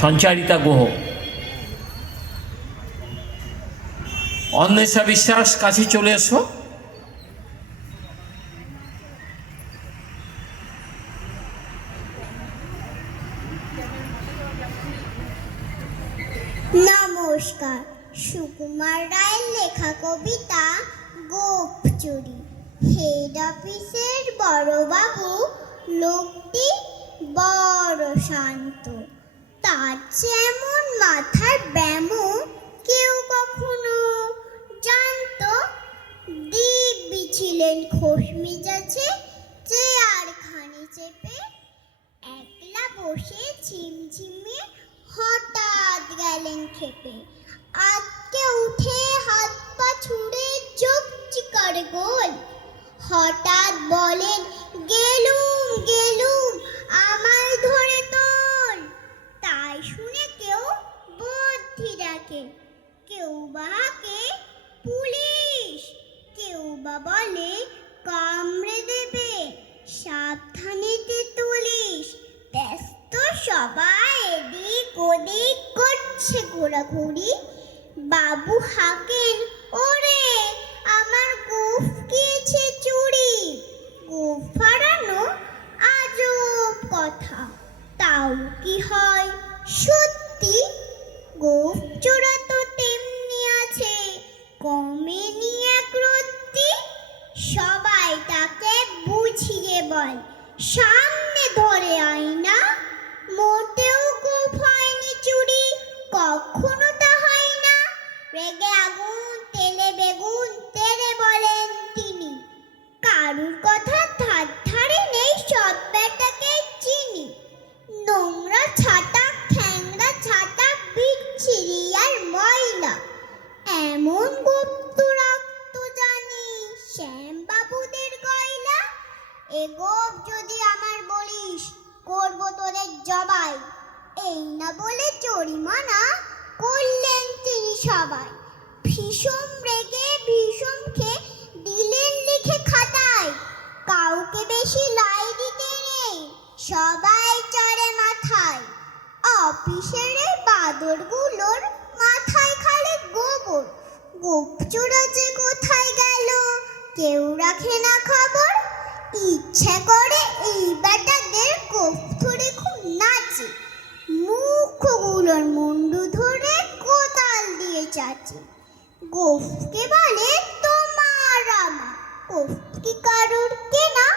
সঞ্চারিতা গুহ। অন্বেষা বিশ্বাস, কাছে চলে এসো। নমস্কার। সুকুমার রায়ের লেখা কবিতা গোপ চুরি। হেড অফিসের বড়বাবু লোকটি বড় শান্ত, তার যেমন মাথার ব্যামো কেউ কখনো জানতো। দিব্যি ছিলেন খোশ মেজাজে, চেয়ার খানি চেপে একলা বসে ঝিমঝিমিয়ে হঠাৎ গেলেন খেপে। আজকে উঠে হাত পা ছুড়ে চোখ চিকারে গোল, হঠাৎ বলেন গেলুম গেলুম আমায় ধরে তোল। তাই শুনে কেউ বুদ্ধি ডাকে, কেউ বা হাঁকে পুলিশ, কেউ বা বলে কামড়ে দেবে সাবধানে তেতুলিশ। ব্যস্ত সবাই এদিক ওদিক করছে ঘোরাঘুরি। বাবু হাঁকেন ওরে আমার গোঁফ গিয়েছে চুরি। গোঁফ হারানো আজব কথা, তাও কি হয় সত্যি? গোঁফ চোরা তো তেমনি আছে, কমেনি এক রত্তি। সবাই তাকে বুঝিয়ে বল, সামনে ধরে আয়না। মোটেও গোঁফ হয়নি চুরি, কখনো তা হয় না। রেগে আগুন তেলে বেগুন তেড়ে বলেন তিনি, কারুর কথা ধার ধারে নেই সব বেটাকে চিনি। নোংরা ছাটা খ্যাংরা ছাটা বিচ্ছিরি আর ময়লা, এমন গুপ্ত রক্ত জানি শ্যাম বাবুদের গয়লা। এ গোপ যদি আমার বলিস করবো তোদের জবাই। এই না বলে জরিমানা করলেন তিনি সবাই। ভীষণ রেগে ভীষণ খেয়ে দিলেন লিখে খাতায়, কাউকে বেশি লাই দিতে নেই সবাই চড়ে মাথায়। অফিসের এই বাদরগুলোর মাথায় খালি গোবর, গোপ চোরা যে কোথায় গেল কেউ রাখে না খবর। ইচ্ছে করে এই বেটাদের গোঁফ ধরে খুব নাচে, মুখগুলোর মুন্ডু ধরে কোদাল দিয়ে চাচে। গোঁফকে বলে তোমার আমার, গোঁফ কি কারোর কেনা?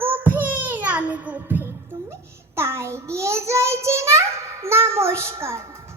গোঁফের আমি গোঁফের তুমি, তাই দিয়ে যায় চেনা। নমস্কার।